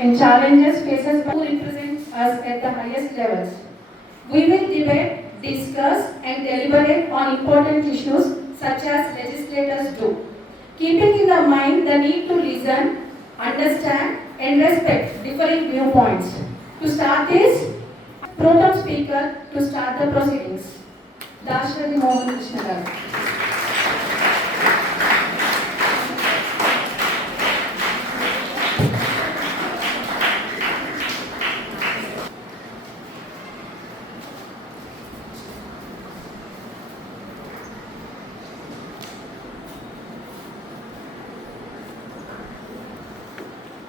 and challenges faces by who represent us at the highest levels. We will debate, discuss and deliberate on important issues such as legislators do, keeping in the mind the need to listen, understand and respect differing viewpoints. To start this, Protem Speaker to start the proceedings, Dashrathi Mohan Krishna Garu.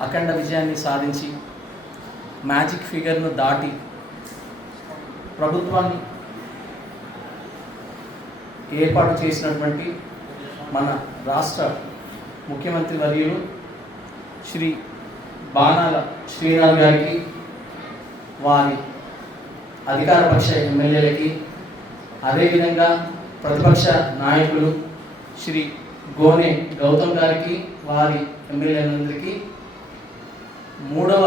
అఖండ విజయాన్ని సాధించి magic ఫిగర్ను దాటి ప్రభుత్వాన్ని ఏర్పాటు చేసినటువంటి మన రాష్ట్ర ముఖ్యమంత్రి వర్యులు శ్రీ బాణాల శ్రీనాథ్ గారికి, వారి అధికారపక్ష ఎమ్మెల్యేలకి, అదేవిధంగా ప్రతిపక్ష నాయకులు శ్రీ గోనె గౌతమ్ గారికి, వారి ఎమ్మెల్యేలందరికీ మూడవ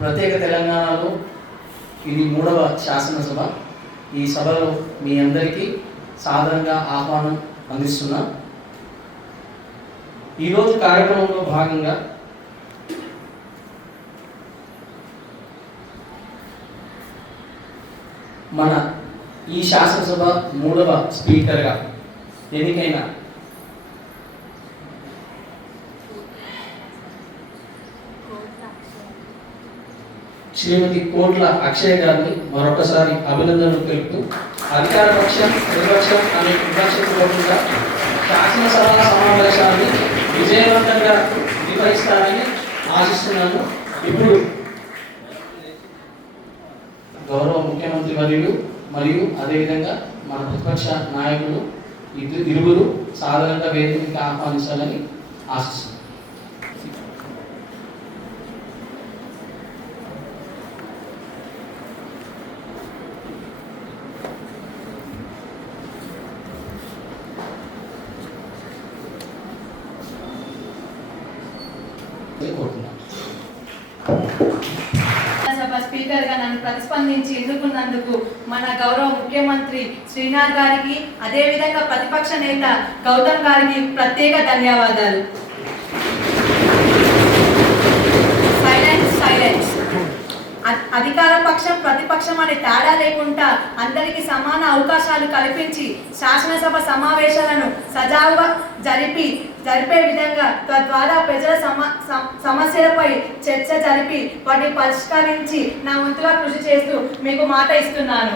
ప్రత్యేక తెలంగాణలో ఇది మూడవ శాసనసభ. ఈ సభలో మీ అందరికీ సాధారణంగా ఆహ్వానం అందిస్తున్నాం. ఈరోజు కార్యక్రమంలో భాగంగా మన ఈ శాసనసభ మూడవ స్పీకర్గా ఎన్నికైన శ్రీమతి కోట్ల అక్షయ్ గారిని మరొకసారి అభినందనలు తెలుపుతూ అధికార పక్షం ప్రతిపక్షం అనే విమర్శించకుండా శాసనసభ సమావేశాన్ని విజయవంతంగా నిర్వహిస్తారని ఆశిస్తున్నాను. ఇప్పుడు గౌరవ ముఖ్యమంత్రి వర్యులు మరియు అదేవిధంగా మన ప్రతిపక్ష నాయకులు ఇరువురు సాధారణంగా వేదికకి ఆహ్వానించాలని ఆశిస్తున్నాను. స్పీకర్ గా నన్ను ప్రతిస్పందించి ఎన్నుకున్నందుకు మన గౌరవ ముఖ్యమంత్రి శ్రీనాథ్ గారికి, అదేవిధంగా ప్రతిపక్ష నేత గౌతమ్ గారికి ప్రత్యేక ధన్యవాదాలు. అధికార పక్షం ప్రతిపక్షం అనే తేడా లేకుండా అందరికీ సమాన అవకాశాలు కల్పించి శాసనసభ సమావేశాలను సజావుగా జరిపే విధంగా తద్వారా ప్రజల సమస్యలపై చర్చ జరిపి వాటిని పరిష్కరించి నా వంతుగా కృషి చేస్తూ మీకు మాట ఇస్తున్నాను.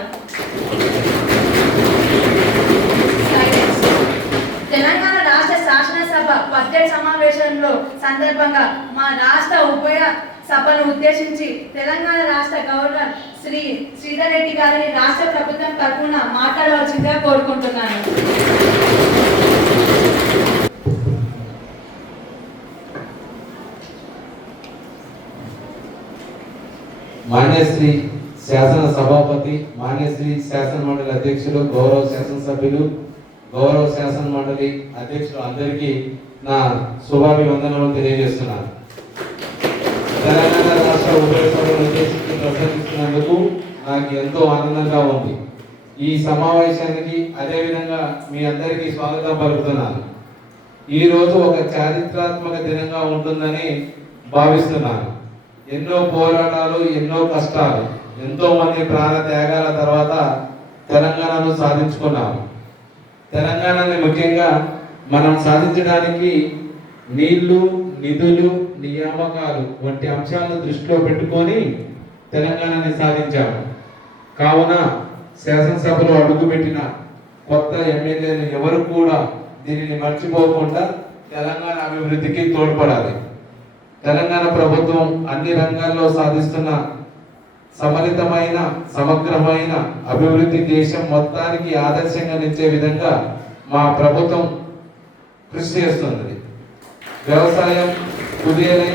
తెలంగాణ రాష్ట్ర శాసనసభ బడ్జెట్ సమావేశంలో సందర్భంగా మా రాష్ట్ర ఉభయ సభను ఉద్దేశించి తెలంగాణ రాష్ట్ర గవర్నర్ శ్రీ శ్రీధర్ రెడ్డి గారిని రాష్ట్ర ప్రభుత్వం తరఫున మాట్లాడవలసిందిగా కోరుకుంటున్నాను. మాన్యశ్రీ శాసన సభాపతి, మాన్యశ్రీ శాసన మండలి అధ్యక్షులు, గౌరవ శాసనసభ్యులు, గౌరవ శాసన మండలి అధ్యక్షులు అందరికీ నా శుభాభివందనలు తెలియజేస్తున్నాను. తెలంగాణ రాష్ట్ర ఉభయ సభను ఉద్దేశించి ప్రసంగిస్తున్నందుకు నాకు ఎంతో ఆనందంగా ఉంది. ఈ సమావేశానికి అదేవిధంగా మీ అందరికీ స్వాగతం పలుకుతున్నాను. ఈరోజు ఒక చారిత్రాత్మక దినంగా ఉంటుందని భావిస్తున్నాను. ఎన్నో పోరాటాలు, ఎన్నో కష్టాలు, ఎంతో మంది ప్రాణ త్యాగాల తర్వాత తెలంగాణను సాధించుకున్నాము. తెలంగాణని ముఖ్యంగా మనం సాధించడానికి నీళ్లు, నిధులు, నియామకాలు వంటి అంశాలను దృష్టిలో పెట్టుకొని తెలంగాణని సాధించాము. కావున శాసనసభలో అడుగుపెట్టిన కొత్త ఎమ్మెల్యేలు ఎవరు కూడా దీనిని మర్చిపోకుండా తెలంగాణ అభివృద్ధికి తోడ్పడాలి. తెలంగాణ ప్రభుత్వం అన్ని రంగాల్లో సాధిస్తున్న సమన్వితమైన సమగ్రమైన అభివృద్ధి దేశం మొత్తానికి ఆదర్శంగా నిలిచే విధంగా మా ప్రభుత్వం కృషి చేస్తున్నది. వ్యవసాయం కుదేలై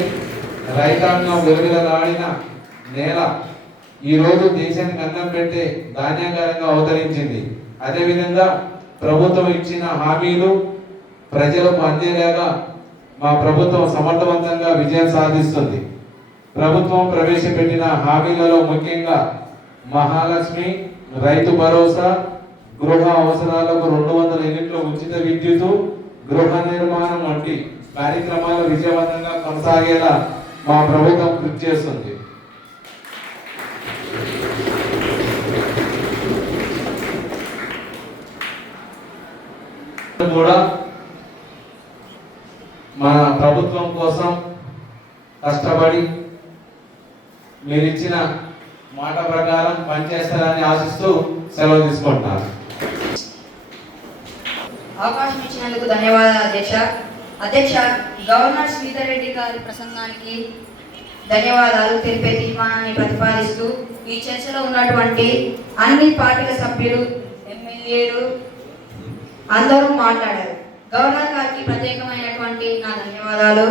రైతాంగం వెలుగులాడిన నేల ఈరోజు దేశానికి అన్నం పెట్టే ధాన్యాగారంగా అవతరించింది. అదేవిధంగా ప్రభుత్వం ఇచ్చిన హామీలు ప్రజలకు అందేలాగా మా ప్రభుత్వం సమర్థవంతంగా విజయం సాధిస్తుంది. ప్రభుత్వం ప్రవేశపెట్టిన హామీలలో ముఖ్యంగా మహాలక్ష్మి, రైతు భరోసా, గృహ అవసరాలకు 200 యూనిట్ల ఉచిత విద్యుత్, గృహ నిర్మాణం వంటి కార్యక్రమాలు విజయవంతంగా కొనసాగేలా మా ప్రభుత్వం కృషి చేస్తుంది. కూడా మన ప్రభుత్వం కోసం కష్టపడి మీరు ఇచ్చిన మాట ప్రకారం పనిచేస్తారని ఆశిస్తూ సెలవు తీసుకుంటున్నాను. అవకాశం ఇచ్చినందుకు ధన్యవాదాలు అధ్యక్ష. అధ్యక్ష, గవర్నర్ శ్రీధర్ రెడ్డి గారి ప్రసంగానికి ధన్యవాదాలు తెలిపే తీర్మానాన్ని ప్రతిపాదిస్తూ ఈ చర్చలో ఉన్నటువంటి అన్ని పార్టీల సభ్యులు, ఎమ్మెల్యేలు అందరూ మాట్లాడారు. గవర్నర్ గారికి ప్రత్యేకమైనటువంటి నా ధన్యవాదాలు.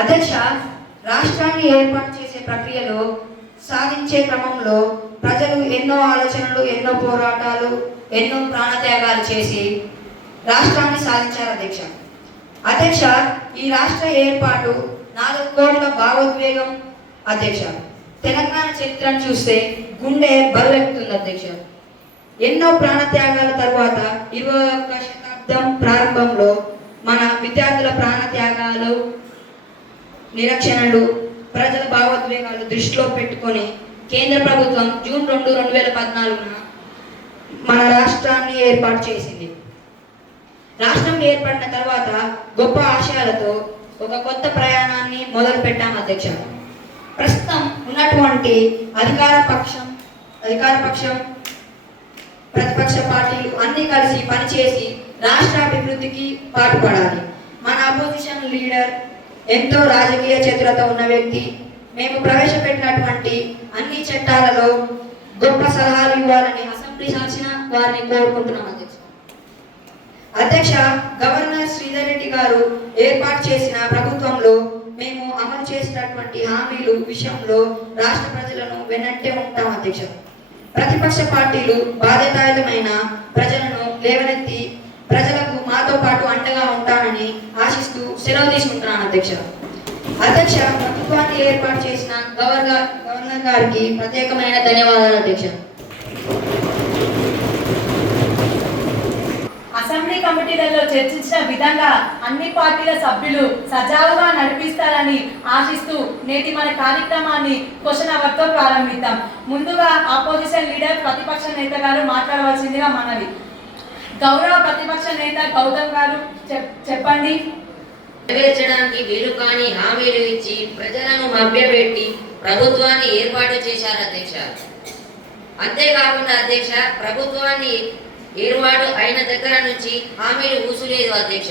అధ్యక్ష, రాష్ట్రాన్ని ఏర్పాటు చేసే ప్రక్రియలో సాధించే క్రమంలో ప్రజలు ఎన్నో ఆలోచనలు, ఎన్నో పోరాటాలు, ఎన్నో ప్రాణత్యాగాలు చేసి రాష్ట్రాన్ని సాధించారు అధ్యక్ష. అధ్యక్ష, ఈ రాష్ట్ర ఏర్పాటు 4 కోట్ల భావోద్వేగం అధ్యక్ష. తెలంగాణ చరిత్రను చూస్తే గుండె బరువెక్కుతుంది అధ్యక్ష. ఎన్నో ప్రాణత్యాగాల తర్వాత 21వ శతాబ్దం ప్రారంభంలో మన విద్యార్థుల ప్రాణత్యాగాలు, నిరక్షణలు, ప్రజల భావోద్వేగాలు దృష్టిలో పెట్టుకొని కేంద్ర ప్రభుత్వం జూన్ 2, 2014 మన రాష్ట్రాన్ని ఏర్పాటు చేసింది. రాష్ట్రం ఏర్పడిన తర్వాత గొప్ప ఆశయాలతో ఒక కొత్త ప్రయాణాన్ని మొదలు పెట్టాం అధ్యక్ష. ప్రస్తుతం ఉన్నటువంటి అధికార పక్షం ప్రతిపక్ష పార్టీలు అన్ని కలిసి పనిచేసి రాష్ట్ర అభివృద్ధికి పాటుపడాలి. మన అపోజిషన్ లీడర్ ఎంతో రాజకీయ చతురత ఉన్న వ్యక్తి. మేము ప్రవేశపెట్టినటువంటి అన్ని చట్టాలలో గొప్ప సలహాలు ఇవ్వాలని అసెంబ్లీ సాక్షిన వారిని కోరుకుంటున్నాం అధ్యక్ష. అధ్యక్ష, గవర్నర్ శ్రీధర్ రెడ్డి గారు ఏర్పాటు చేసిన ప్రభుత్వంలో మేము అమలు చేసినటువంటి హామీలు విషయంలో రాష్ట్ర ప్రజలను వెనంటే ఉంటాం అధ్యక్ష. ప్రతిపక్ష పార్టీలు బాధ్యతాయుతమైన ప్రజలను లేవనెత్తి ప్రజలకు మాతో పాటు అండగా ఉంటానని ఆశిస్తూ సెలవు తీసుకుంటున్నాను అధ్యక్ష. అధ్యక్ష, ప్రభుత్వాన్ని ఏర్పాటు చేసిన గవర్నర్ గారికి ప్రత్యేకమైన ధన్యవాదాలు అధ్యక్ష. అసెంబ్లీ కమిటీలలో చర్చించిన విధంగా అన్ని పార్టీల సభ్యులు సజావుగా నడిపిస్తారని ఆశిస్తూ నేటి మన కార్యక్రమాన్ని క్వశ్చన్ అవర్తో ప్రారంభిద్దాం. ముందుగా ఆపోజిషన్ లీడర్ ప్రతిపక్ష నేత గారు మాట్లాడవలసిందిగా మనవి. గౌరవ ప్రతిపక్ష నేత గౌతమ్ గారు చెప్పండి. నెరవేర్చడానికి వీలు కాని హామీలు ఇచ్చి ప్రజలను మభ్యపెట్టి ప్రభుత్వాన్ని ఏర్పాటు చేశారు అధ్యక్ష. అంతేకాకుండా అధ్యక్ష, ప్రభుత్వాన్ని ఏర్పాటు అయిన దగ్గర నుంచి హామీలు ఊసులేదు అధ్యక్ష.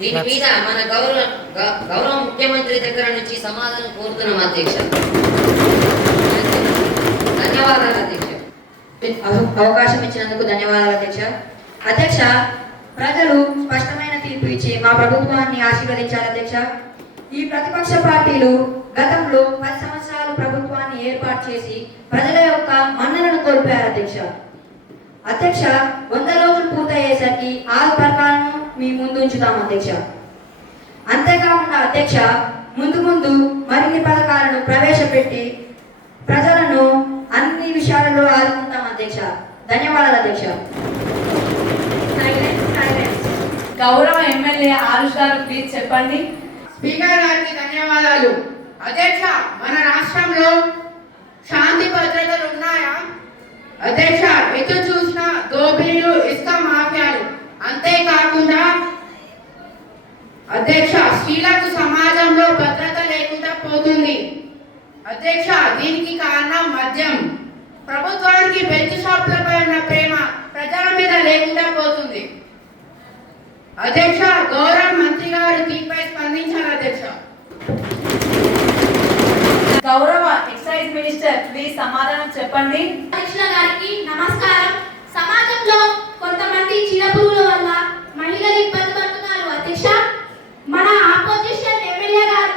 దీని మీద మన గౌరవ ముఖ్యమంత్రి దగ్గర నుంచి సమాధానం కోరుతున్నాం అధ్యక్ష. ధన్యవాదాలు అధ్యక్ష. అవకాశం ఇచ్చినందుకు ధన్యవాదాలు అధ్యక్ష. అధ్యక్ష, ప్రజలు స్పష్టమైన తీర్పు ఇచ్చి మా ప్రభుత్వాన్ని ఆశీర్వదించారు అధ్యక్ష. ఈ ప్రతిపక్ష పార్టీలు గతంలో 10 సంవత్సరాలు ప్రభుత్వాన్ని ఏర్పాటు చేసి ప్రజల యొక్క మన్ననను కోల్పోయారు అధ్యక్ష. అధ్యక్ష, 100 రోజులు పూర్తయ్యేసరికి 6 పథకాలను మీ ముందు ఉంచుతాం అధ్యక్ష. అంతేకాకుండా అధ్యక్ష, ముందు మరిన్ని పథకాలను ప్రవేశపెట్టి ప్రజలను అన్ని విషయాలలో ఆదుకుంటాం అధ్యక్ష. ధన్యవాదాలు అధ్యక్ష. గౌరవ ఎమ్మెల్యే ఆరుష్ గారు ప్లీజ్ చెప్పండి. స్పీకర్ గారికి ధన్యవాదాలు. అధ్యక్ష, మన రాష్ట్రంలో శాంతి భద్రతలు ఉన్నాయా? అధ్యక్ష, ఎటు చూసిన దోపిడీలు, ఇసుక మాఫియాలు. అంతేకాకుండా అధ్యక్ష, స్త్రీలకు సమాజంలో భద్రత లేకుండా పోతుంది. అధ్యక్ష, దీనికి కారణం మద్యం. ప్రభుత్వానికి బెల్ట్ షాపులపై ఉన్న ప్రేమ ప్రజల మీద లేకుండా పోతుంది. అధ్యక్ష, గౌరవ మంత్రి గారు దీనిపై స్పందించారు అధ్యక్ష. గౌరవ ఎక్సైజ్ మినిస్టర్ ప్లీజ్ సమాధానం చెప్పండి. అధ్యక్షుల గారికి నమస్కారం. సమాజంలో కొంతమంది చిరపురుగుల వల్ల మహిళలు ఇబ్బంది పడుతున్నారు అధ్యక్ష. మన ఆపోజిషన్ ఎమ్మెల్యే గారు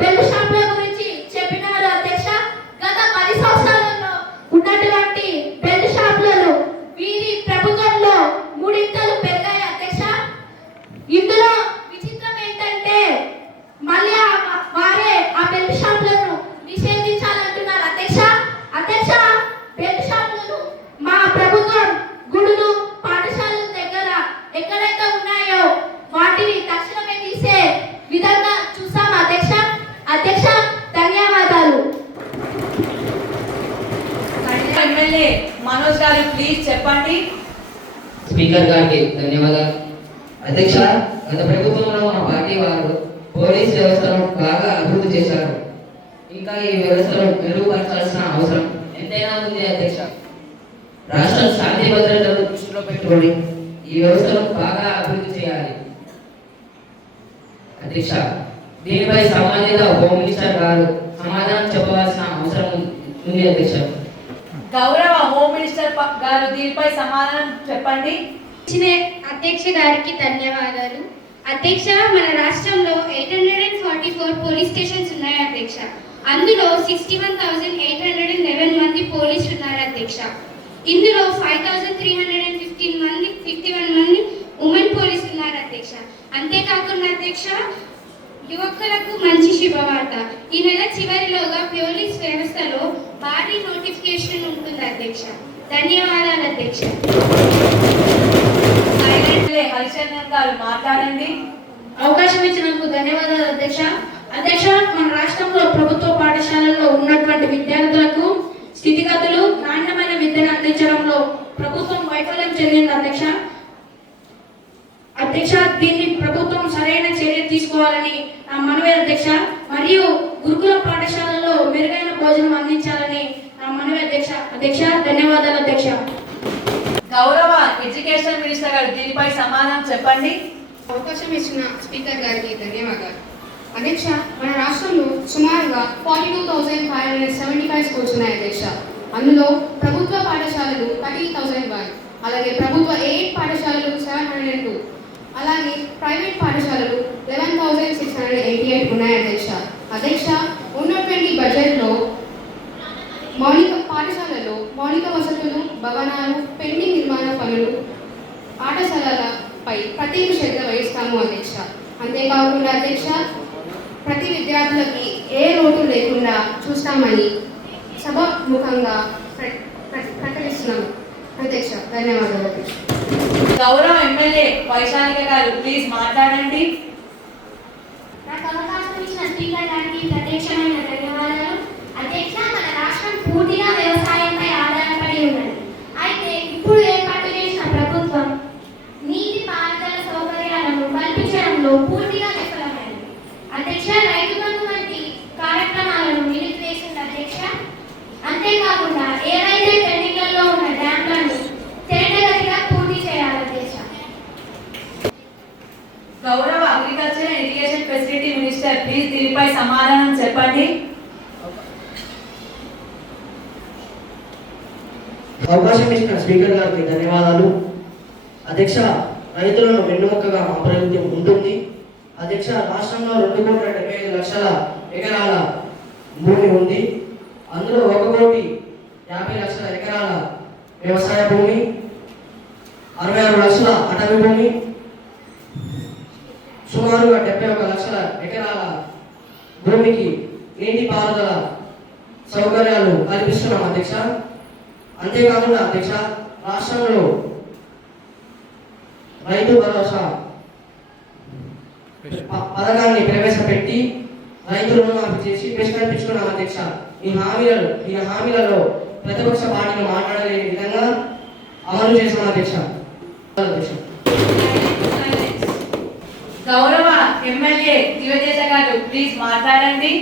బెల్ట్ షాపుల గురించి చెప్పినారు అధ్యక్ష. గత 10 సంవత్సరాలలో ఉన్నటువంటి బెల్ట్ షాపులను వీరి ప్రభుత్వంలో 3 ఇంతలు పెరిగాయి అధ్యక్ష. ఇందులో విచిత్రం ఏంటంటే గారు ప్లీజ్ చెప్పండి. స్పీకర్ గారికి ధన్యవాదాలు. అధ్యక్ష, గత ప్రభుత్వంలో మా పార్టీ వారు పోలీస్ వ్యవస్థను బాగా అభివృద్ధి చేశారు. ఇంకా ఈ వ్యవస్థను మెరుగుపరచాల్సిన అవసరం ఎంతైనా ఉంది అధ్యక్ష. రాష్ట్రం శాంతి భద్రతలను దృష్టిలో పెట్టుకొని ఈ వ్యవస్థను బాగా అభివృద్ధి చేయాలి అధ్యక్ష. దీనిపై సంబంధిత హోమ్ మినిస్టర్ గారు సమాధానం చెప్పవలసిన అవసరం ఉంది అధ్యక్ష. గౌరవ హోమ్ మినిస్టర్ గారు దీనిపై సమాధానం చెప్పండి. అధ్యక్ష గారికి ధన్యవాదాలు. అధ్యక్ష, మన రాష్ట్రంలో 844 పోలీస్ స్టేషన్స్ ఉన్నాయి అధ్యక్ష. అందులో 61,811 మంది పోలీసులు ఉన్నారు అధ్యక్ష. ఇందులో 5,351 మంది ఉమెన్ పోలీసులు ఉన్నారు అధ్యక్ష. అంతేకాకుండా అధ్యక్ష, యువకులకు మంచి శుభవార్త. ఈ నెల చివరిలోగా పోలీస్ వ్యవస్థలో భారీ నోటిఫికేషన్ ఉంటుంది అధ్యక్ష. ధన్యవాదాలు అధ్యక్ష. హరిచంద్రన్ గారు మాట్లాడండి. అవకాశం ఇచ్చినందుకు ధన్యవాదాలు అధ్యక్ష. అధ్యక్ష, మన రాష్ట్రంలో ప్రభుత్వ పాఠశాలల్లో ఉన్నటువంటి విద్యార్థులకు స్థితిగతులు నాణ్యమైన విద్యను అందించడంలో ప్రభుత్వం వైఫల్యం చెందింది అధ్యక్ష. అధ్యక్ష, దీన్ని ప్రభుత్వం సరైన చర్య తీసుకోవాలని నా మనవి అధ్యక్ష. మరియు గురుకుల పాఠశాలల్లో మెరుగైన భోజనం అందించాలని నా మనవి అధ్యక్ష. అధ్యక్ష, ధన్యవాదాలు అధ్యక్ష. గౌరవ ఎడ్యుకేషన్ మినిస్టర్ గారు దీనిపై సమాధానం చెప్పండి. అవకాశం ఇచ్చిన స్పీకర్ గారికి ధన్యవాదాలు. అధ్యక్ష, మన రాష్ట్రంలో సుమారుగా 42,575 స్కూల్స్ ఉన్నాయి అధ్యక్ష. అందులో ప్రభుత్వ పాఠశాలలు 30,001, అలాగే ప్రభుత్వ ఎయిడ్ పాఠశాలలు 702, అలాగే ప్రైవేట్ పాఠశాలలు 11,688 ఉన్నాయి అధ్యక్ష. అధ్యక్ష, ఉన్నటువంటి బడ్జెట్లో పాఠశాలలో మౌలిక వసతులు, భవనాలు, పెండింగ్ నిర్మాణ పనులు, పాఠశాలలపై ప్రత్యేక శ్రద్ధ వహిస్తాము అధ్యక్ష. అంతేకాకుండా అధ్యక్ష, ప్రతి విద్యార్థులకి ఏ లోటు లేకుండా చూస్తామని సభాముఖంగా ప్రకటిస్తున్నాము అధ్యక్ష. ధన్యవాదాలు అధ్యక్ష. గౌరవ ఎమ్మెల్యే వైశాలిక గారు ప్లీజ్ మాట్లాడండి. నాకు అవకాశం ఇచ్చిన స్పీకర్ గారికి ప్రత్యక్షమైన ధన్యవాదాలు. అధ్యక్ష, మన రాష్ట్రం పూర్తిగా వ్యవసాయంపై ఆధారపడి ఉన్నది. అయితే ఇప్పుడు ఏర్పాటు చేసిన ప్రభుత్వం నీటి పారుదల సౌకర్యాలను కల్పించడంలో పూర్తిగా విఫలమైంది అధ్యక్ష. రైతు బంధు వంటి కార్యక్రమాలను నిలిపివేసింది అధ్యక్ష. అంతేకాకుండా ఏవైతే పెండింగ్లలో ఉన్న డ్యాంలను తేటగతిగా పూర్తి చేయాలి అధ్యక్ష. గౌరవ agriculture and irrigation facility minister please దీనిపై సమాధానం చెప్పండి. అవకాశం ఇచ్చిన స్పీకర్ గారికి ధన్యవాదాలు. అధ్యక్ష, రైతులను వెన్నుముక్కగా మా ప్రభుత్వం ఉంటుంది. అధ్యక్ష, రాష్ట్రంలో 2,75,00,000 ఎకరాల భూమి ఉంది. అందులో 1,50,00,000 ఎకరాల వ్యవసాయ భూమి, 66 లక్షల అటవీ భూమి, సుమారుగా 71 లక్షల ఎకరాల భూమికి నీటి పారుదల సౌకర్యాలు కల్పిస్తున్నాం అధ్యక్ష. అంతేకాకుండా అధ్యక్ష, రాష్ట్రంలో రైతు భరోసా పథకాన్ని ప్రవేశపెట్టి రైతు రుణమాఫీ చేసి బెస్ట్ కల్పించుకున్నాం అధ్యక్ష. ఈ హామీలలో ప్రతిపక్ష పార్టీలు మాట్లాడలేని విధంగా అమలు చేస్తున్నాం అధ్యక్ష. గౌరవ ఎమ్మెల్యే దివ్యతేజ గారు ప్లీజ్ మాట్లాడండి.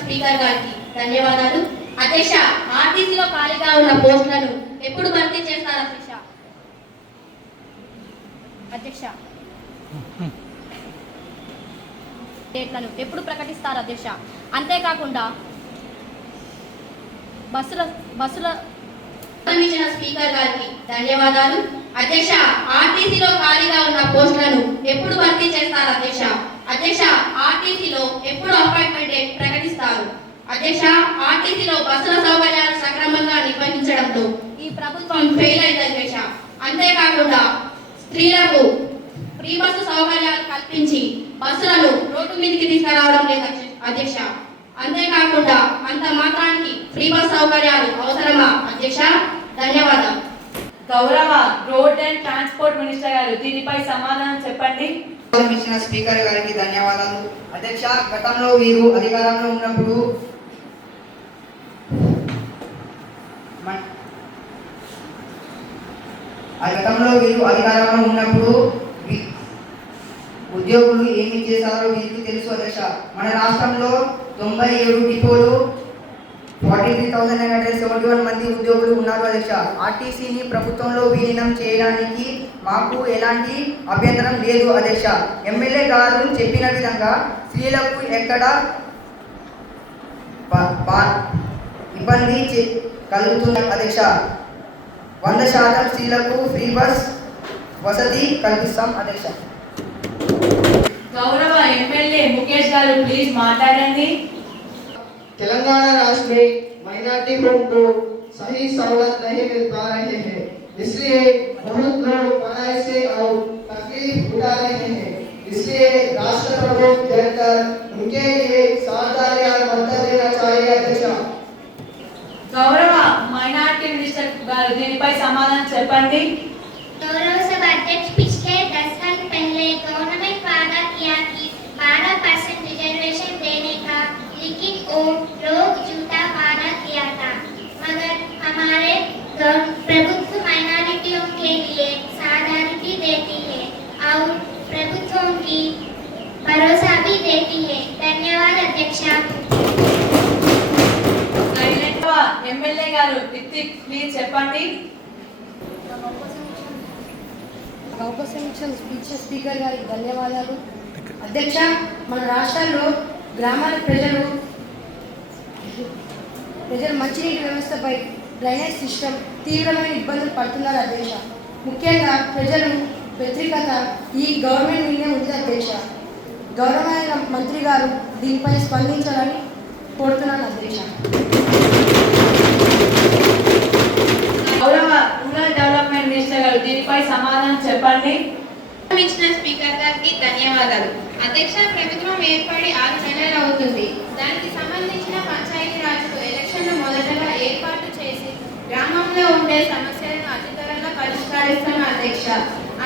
స్పీకర్ గారికి ధన్యవాదాలు. అధ్యక్ష, ఆర్టీసీలో ఖాళీగా ఉన్న పోస్టులను ఎప్పుడు భర్తీ చేస్తారు అధ్యక్ష? అధ్యక్ష, డేట్లను ఎప్పుడు ప్రకటిస్తారు అధ్యక్ష? అంతేకాకుండా బస్సుల ఇచ్చిన స్పీకర్ గారికి ధన్యవాదాలు. అధ్యక్ష, ఆర్టీసీలో ఖాళీగా ఉన్న పోస్టులను ఎప్పుడు భర్తీ చేస్తారు అధ్యక్ష? అధ్యక్ష, ఆర్టీసీలో ఎప్పుడు అపాయింట్మెంట్ డేట్ ప్రకటిస్తారు? అధ్యక్ష, ఆర్టీసీలో బస్సుల సౌకర్యాలు సక్రమంగా నిర్వహించడంలో ఈ ప్రభుత్వం ఫెయిల్ అయింది అధ్యక్ష. అంతేకాకుండా స్త్రీలకు ఫ్రీ బస్సు సౌకర్యాలు కల్పించి బస్సులను రోడ్డు మీదకి తీసుకురావడం లేదు అధ్యక్ష. అంతేకాకుండా అంత మాత్రానికి ఫ్రీ బస్ సౌకర్యాలు అవసరమా అధ్యక్ష? ధన్యవాదాలు. గౌరవ రోడ్ అండ్ ట్రాన్స్పోర్ట్ మినిస్టర్ గారు దీనిపై సమాధానం చెప్పండి. ఇచ్చిన స్పీకర్ గారికి ధన్యవాదాలు. అధ్యక్ష, గతంలో వీరు అధికారంలో ఉన్నప్పుడు గతంలో వీరు అధికారంలో ఉన్నప్పుడు ఉద్యోగులు ఏమి చేశారో వీరికి తెలుసు అధ్యక్ష. మన రాష్ట్రంలో 97 డిపోలు 43,971 మంది ఉద్యోగులు ఉన్నారు అధ్యక్ష. ఆర్టీసీని ప్రభుత్వంలో విలీనం చేయడానికి మాకు ఎలాంటి అభ్యంతరం లేదు అధ్యక్ష. ఎమ్మెల్యే గారు చెప్పిన విధంగా స్త్రీలకు ఎక్కడ ఇబ్బంది కలుగుతుంది అధ్యక్ష. 100% స్త్రీలకు ఫ్రీ బస్ వసతి కల్పిస్తాం అధ్యక్ష. గౌరవ ఎమ్మెల్యే ముఖేష్ గారు ప్లీజ్ మాట్లాడండి. तेलंगाना राष्ट्र में माइनॉरिटी को सही सहूलत नहीं मिल पा रहे हैं, इसलिए बहुत लोग पढ़ाई से और तकलीफ उठा रहे हैं. इसलिए राष्ट्र प्रमुख जनकर उनके लिए सावधानी और मदद देना चाहिए अध्यक्ष. గౌరవ మైనారిటీ మినిస్టర్ గారు దీనిపై సమాధానం చెప్పండి. गौरव सभा अध्यक्ष पिछले 10 साल पहले गवर्नमेंट वादा किया कि 12% रिजर्वेशन देने का, लेकिन वो लोग झूठा वादा किया था. मगर हमारे प्रभुत्व माइनॉरिटियों के लिए साझेदारी देती है और प्रभुत्वों की भरोसा भी देती है. धन्यवाद अध्यक्ष. ఎమ్మెల్యే గారు రిత్విక్ ప్లీజ్ చెప్పండి. అవకాశం ఇచ్చిన స్పీకర్ గారికి ధన్యవాదాలు. అధ్యక్ష, మన రాష్ట్రాల్లో గ్రామాల ప్రజలు మంచినీటి వ్యవస్థపై డ్రైనేజ్ సిస్టమ్ తీవ్రమైన ఇబ్బందులు పడుతున్నారు అధ్యక్ష. ముఖ్యంగా ప్రజలు వ్యతిరేకత ఈ గవర్నమెంట్ మీదే ఉంది అధ్యక్ష. గౌరవమైన మంత్రి గారు దీనిపై స్పందించాలని కోరుతున్నాను అధ్యక్ష. గౌరవ రూరల్ డెవలప్మెంట్ మినిస్టర్ గారు దీనిపై సమాధానం చెప్పండి. ఇచ్చిన స్పీకర్ గారికి ధన్యవాదాలు. అధ్యక్ష, ప్రభుత్వం ఏర్పడి 6 నెలలు అవుతుంది. దానికి సంబంధించిన పంచాయతీరాజ్ ఎలక్షన్లు మొదటగా ఏర్పాటు చేసి గ్రామంలో ఉండే సమస్యలను అతి త్వరగా పరిష్కరిస్తున్న అధ్యక్ష.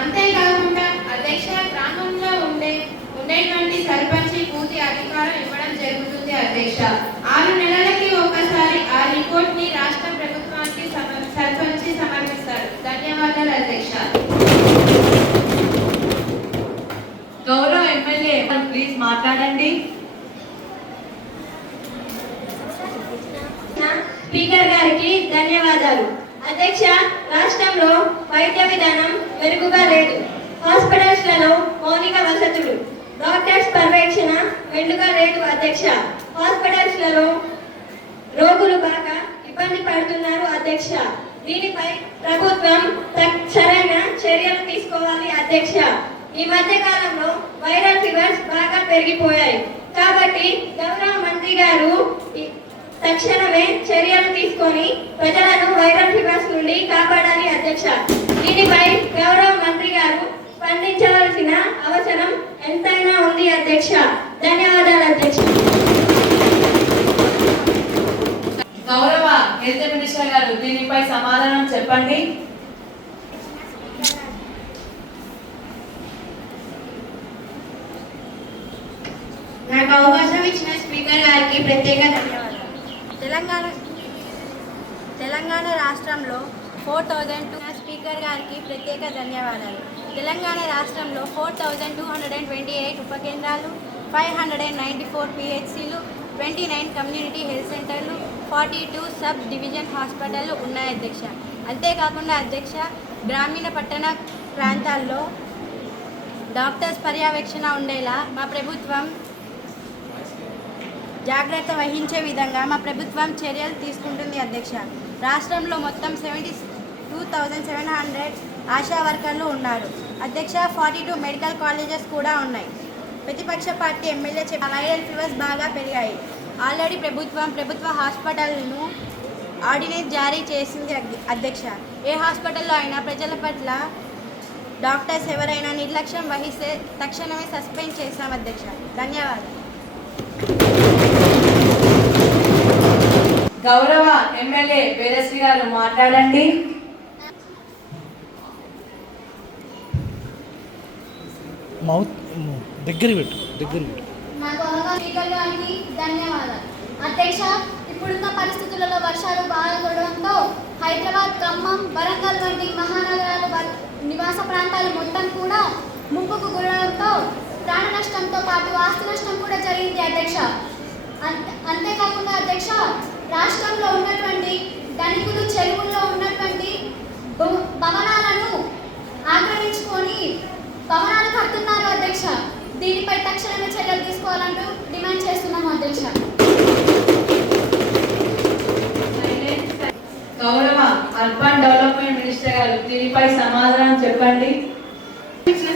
అంతేకాకుండా అధ్యక్ష, గ్రామంలో ఉండేటువంటి సర్పంచి పూర్తి అధికారం ఇవ్వడం జరుగుతుంది అధ్యక్ష. 6 నెలలకి ఒకసారి ఆ రిపోర్ట్ ని రాష్ట్ర ప్రభుత్వానికి సర్పంచి సమర్పిస్తారు. ధన్యవాదాలు అధ్యక్ష. గౌరవ ఎమ్మెల్యే ప్లీజ్ మాట్లాడండి. స్పీకర్ గారికి ధన్యవాదాలు. అధ్యక్ష, రాష్ట్రంలో వైద్య విధానం మెరుగుగా లేదు. హాస్పిటల్స్లలో మౌలిక వసతులు, డాక్టర్స్ పర్యవేక్షణ మెండుగా లేదు అధ్యక్ష. హాస్పిటల్స్లలో రోగులు బాగా ఇబ్బంది పడుతున్నారు అధ్యక్ష. దీనిపై ప్రభుత్వం సరైన చర్యలు తీసుకోవాలి అధ్యక్ష. ఈ మధ్య కాలంలో వైరల్ ఫీవర్స్ బాగా పెరిగిపోయాయి కాబట్టి గౌరవ మంత్రి గారు తక్షణమే చర్యలు తీసుకొని ప్రజలను వైరల్ ఫీవర్స్ నుండి కాపాడాలి అధ్యక్ష. దీనిపై గౌరవ మంత్రి గారు స్పందించవలసిన అవసరం ఎంతైనా ఉంది అధ్యక్ష. ధన్యవాదాలు అధ్యక్ష. గౌరవ హెల్త్ మినిస్టర్ గారు దీనిపై సమాధానం చెప్పండి. నాకు అవకాశం ఇచ్చిన స్పీకర్ గారికి ప్రత్యేక ధన్యవాదాలు. తెలంగాణ రాష్ట్రంలో 4,002 స్పీకర్ గారికి ప్రత్యేక ధన్యవాదాలు. తెలంగాణ రాష్ట్రంలో 4,228 ఉప కేంద్రాలు, 594 పిహెచ్సిలు, 29 కమ్యూనిటీ హెల్త్ సెంటర్లు, 42 సబ్ డివిజన్ హాస్పిటళ్ళు ఉన్నాయి అధ్యక్ష. అంతేకాకుండా అధ్యక్ష, గ్రామీణ పట్టణ ప్రాంతాల్లో డాక్టర్స్ పర్యవేక్షణ ఉండేలా మా ప్రభుత్వం జాగ్రత్త వహించే విధంగా మా ప్రభుత్వం చర్యలు తీసుకుంటుంది అధ్యక్ష. రాష్ట్రంలో మొత్తం 72,700 ఆశా వర్కర్లు ఉన్నారు అధ్యక్ష. 42 మెడికల్ కాలేజెస్ కూడా ఉన్నాయి. ప్రతిపక్ష పార్టీ ఎమ్మెల్యే వైరల్ ఫీవర్స్ బాగా పెరిగాయి. ఆల్రెడీ ప్రభుత్వ హాస్పిటల్ను ఆర్డినెన్స్ జారీ చేసింది అధ్యక్ష. ఏ హాస్పిటల్లో అయినా ప్రజల పట్ల డాక్టర్స్ ఎవరైనా నిర్లక్ష్యం వహిస్తే తక్షణమే సస్పెండ్ చేస్తాం అధ్యక్ష. ధన్యవాదాలు. గౌరవ ఎమ్మెల్యే వేదశ్రీ గారు మాట్లాడండి. నాకు స్పీకర్ గారికి ధన్యవాదాలు. అధ్యక్ష, ఇప్పుడున్న పరిస్థితులలో వర్షాలు బాగా కురవడంతో హైదరాబాద్, ఖమ్మం, వరంగల్ వంటి మహానగరాలు నివాస ప్రాంతాలు మొత్తం కూడా ముంపుకు గురవడంతో ప్రాణ నష్టంతో పాటు ఆస్తి నష్టం కూడా జరిగింది అధ్యక్ష. అంతేకాకుండా అధ్యక్ష, రాష్ట్రంలో ఉన్నటువంటి ధనికులు చెరువుల్లో ఉన్నటువంటి భవనాలను ఆక్రమించుకొని భవనాలు కడుతున్నారు అధ్యక్ష. దీనిపై తక్షణమే చర్యలు తీసుకోవాలంటూ డిమాండ్ చేస్తున్నాము అధ్యక్ష. గౌరవ అర్బన్ డెవలప్మెంట్ మినిస్టర్ గారు దీనిపై సమాధానం చెప్పండి.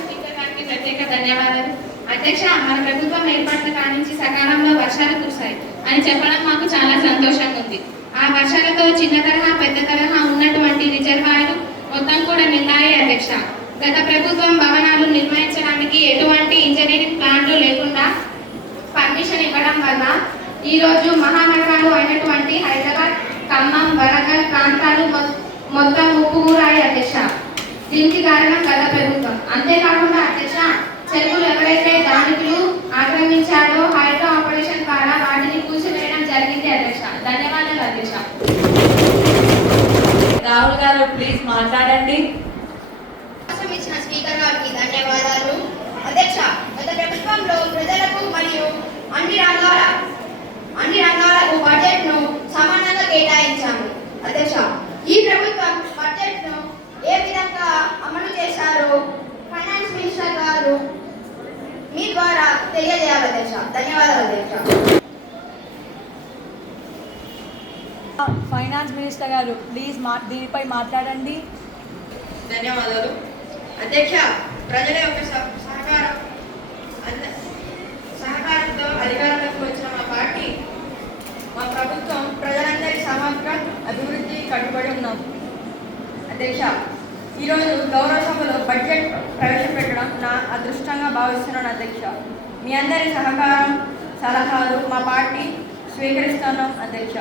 స్పీకర్ గారికి ప్రత్యేక ధన్యవాదాలు. అధ్యక్ష, మన ప్రభుత్వం ఏర్పడిన కాడి నుంచి సకాలంలో వర్షాలు కురిశాయి అని చెప్పడం మాకు చాలా సంతోషంగా ఉంది. ఆ వర్షాలతో చిన్న తరహా, పెద్ద తరహా ఉన్నటువంటి రిజర్వాయర్లు మొత్తం కూడా నిండాయి అధ్యక్ష. గత ప్రభుత్వం భవనాలు నిర్మించడానికి ఎటువంటి ఇంజనీరింగ్ ప్లాన్లు లేకుండా పర్మిషన్ ఇవ్వడం వల్ల ఈరోజు మహానగరాలు అయినటువంటి హైదరాబాద్, ఖమ్మం, వరంగల్ ప్రాంతాలు మొత్తం ముప్పుగురాయి అధ్యక్ష. దీనికి కారణం గత ప్రభుత్వం. అంతేకాకుండా అధ్యక్ష, చెరువులు ఎవరైతే ధనికులు ఆక్రమించారో హైడ్రో ఆపరేషన్ ద్వారా వాటిని కూల్చివేయడం జరిగింది అధ్యక్ష. ధన్యవాదాలు అధ్యక్ష. రాహుల్ గారు ప్లీజ్ మాట్లాడండి. ఇచ్చిన స్పీకర్ గారికి ధన్యవాదాలు. అధ్యక్ష, గత ప్రభుత్వంలో ప్రజలకు మరియు అన్ని రంగాలకు బడ్జెట్ను సమానంగా కేటాయించాము అధ్యక్ష. ఈ ప్రభుత్వం బడ్జెట్ను ఏ విధంగా అమలు చేశారో ఫైనాన్స్ మినిస్టర్ గారు మీ ద్వారా తెలియజేయాలి అధ్యక్ష. ధన్యవాదాలు అధ్యక్ష. ఫైనాన్స్ మినిస్టర్ గారు ప్లీజ్ దీనిపై మాట్లాడండి. ధన్యవాదాలు అధ్యక్ష. ప్రజల యొక్క సహకారంతో అధికారంలోకి వచ్చిన మా పార్టీ, మా ప్రభుత్వం ప్రజలందరి సమగ్ర అభివృద్ధి కట్టుబడి ఉన్నాం అధ్యక్ష. ఈరోజు గౌరవ సభలో బడ్జెట్ ప్రవేశపెట్టడం నా అదృష్టంగా భావిస్తున్నాను అధ్యక్ష. మీ అందరి సహకారం, సలహాలు మా పార్టీ స్వీకరిస్తున్నాం అధ్యక్ష.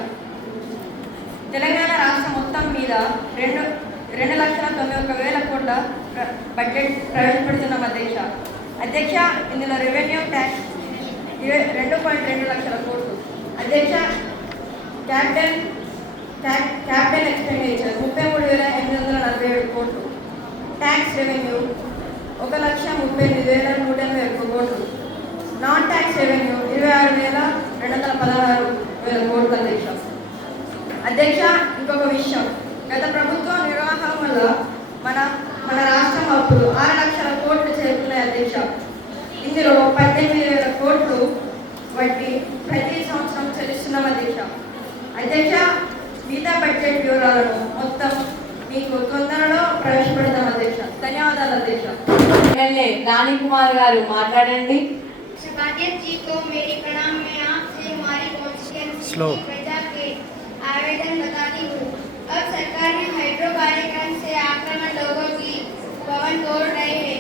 తెలంగాణ రాష్ట్రం మొత్తం మీద 2,91,000 కోట్ల బడ్జెట్ ప్రవేశపెడుతున్నాం అధ్యక్ష. అధ్యక్ష, ఇందులో రెవెన్యూ ట్యాక్స్ 2.2 లక్షల కోట్లు అధ్యక్ష. క్యాపిటల్ ఎక్స్పెండిచర్ 33,847 కోట్లు. ట్యాక్స్ రెవెన్యూ 1,38,181 కోట్లు. నాన్ ట్యాక్స్ రెవెన్యూ 26,216 కోట్లు అధ్యక్ష. అధ్యక్ష, ఇంకొక విషయం, గత ప్రభుత్వం నిర్వాహం వల్ల మన రాష్ట్రం అప్పులు 6 లక్షల కోట్లు చేరుతున్నాయి అధ్యక్ష. ఇందులో 18,000 కోట్లు వడ్డీ ప్రతి సంవత్సరం చెల్లిస్తున్నాం అధ్యక్ష. అధ్యక్ష, మిగతా బడ్జెట్ వివరాలను మొత్తం మీకు తొందరలో ప్రవేశపెడతాం అధ్యక్ష. ధన్యవాదాలు అధ్యక్ష. ఎమ్మెల్యే రాణి కుమార్ గారు మాట్లాడండి. आवेदन बताती हूँ। अब सरकार ने हाइड्रो कार्यक्रम से आक्रामक लोगों की भवन तोड़ रहे हैं।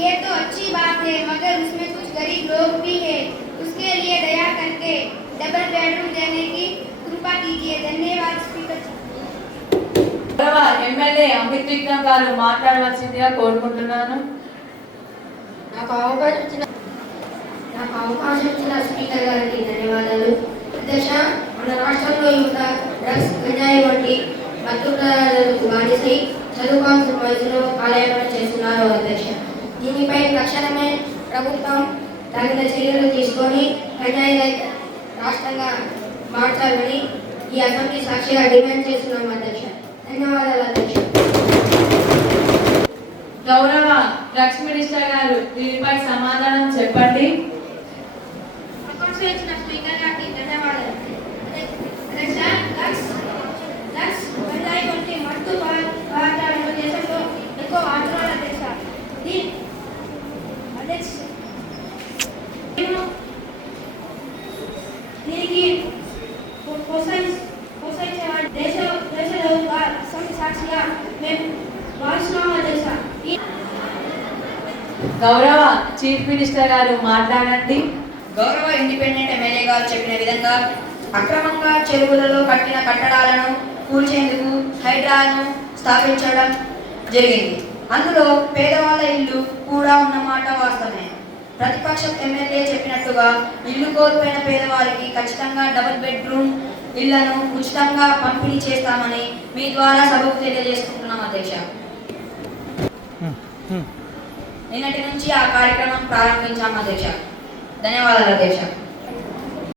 ये तो अच्छी बात है, मगर उसमें कुछ गरीब लोग भी हैं। उसके लिए दया करके डबल बेडरूम देने की कृपा कीजिए। धन्यवाद स्पीकर। ఎమ్మెల్యే అమిత్ విక్రమ్ గారు మాట్లాడవలసిందిగా కోరుకుంటున్నాను. నాకు అవకాశం ఇచ్చిన స్పీకర్ గారికి ధన్యవాదాలు. అధ్యక్ష, మన రాష్ట్రంలో యువత డ్రగ్స్, గంజాయి వంటి మత్తు పదార్థాలకు బానిసై చదువుకోవాల్సిన వయసులో కాలయాపన చేస్తున్నారు అధ్యక్ష. దీనిపై తక్షణమే ప్రభుత్వం తగిన చర్యలు తీసుకొని గంజాయి రహిత రాష్ట్రంగా మార్చాలని ఈ అసెంబ్లీ సాక్షిగా డిమాండ్ చేస్తున్నాం అధ్యక్ష. ధన్యవాదాలు అధ్యక్ష. గౌరవ డ్రగ్స్ మినిస్టర్ గారు దీనిపై సమాధానం చెప్పండి. ఇచ్చిన స్పీకర్ గారికి ధన్యవాదాలు. డ్రగ్స్, గంజాయి వంటి మత్తు పదార్థాలను దేశంలో ఎక్కువ వాడుతున్నారు అధ్యక్ష. దీనికి ప్రోత్సహించేవాడు దేశంలో అసెంబ్లీ సాక్షిగా మేము భావిస్తున్నాము అధ్యక్ష. గౌరవ చీఫ్ మినిస్టర్ గారు మాట్లాడండి. గౌరవ ఇండిపెండెంట్ ఎమ్మెల్యే గారు చెప్పిన విధంగా అక్రమంగా చెరువులలో కట్టిన కట్టడాలను కూల్చేందుకు హైడ్రాను స్థాపించడం జరిగింది. అందులో పేదవాళ్ళ ఇల్లు కూడా ఉన్నమాట వాస్తవమే. ప్రతిపక్ష ఎమ్మెల్యే చెప్పినట్టుగా ఇల్లు కోల్పోయిన పేదవారికి ఖచ్చితంగా డబుల్ బెడ్రూమ్ ఇళ్లను ఉచితంగా పంపిణీ చేస్తామని మీ ద్వారా సభకు తెలియజేసుకుంటున్నాం అధ్యక్ష. నిన్నటి నుంచి ఆ కార్యక్రమం ప్రారంభించాము అధ్యక్ష. ధన్యవాదాలు అధ్యక్ష.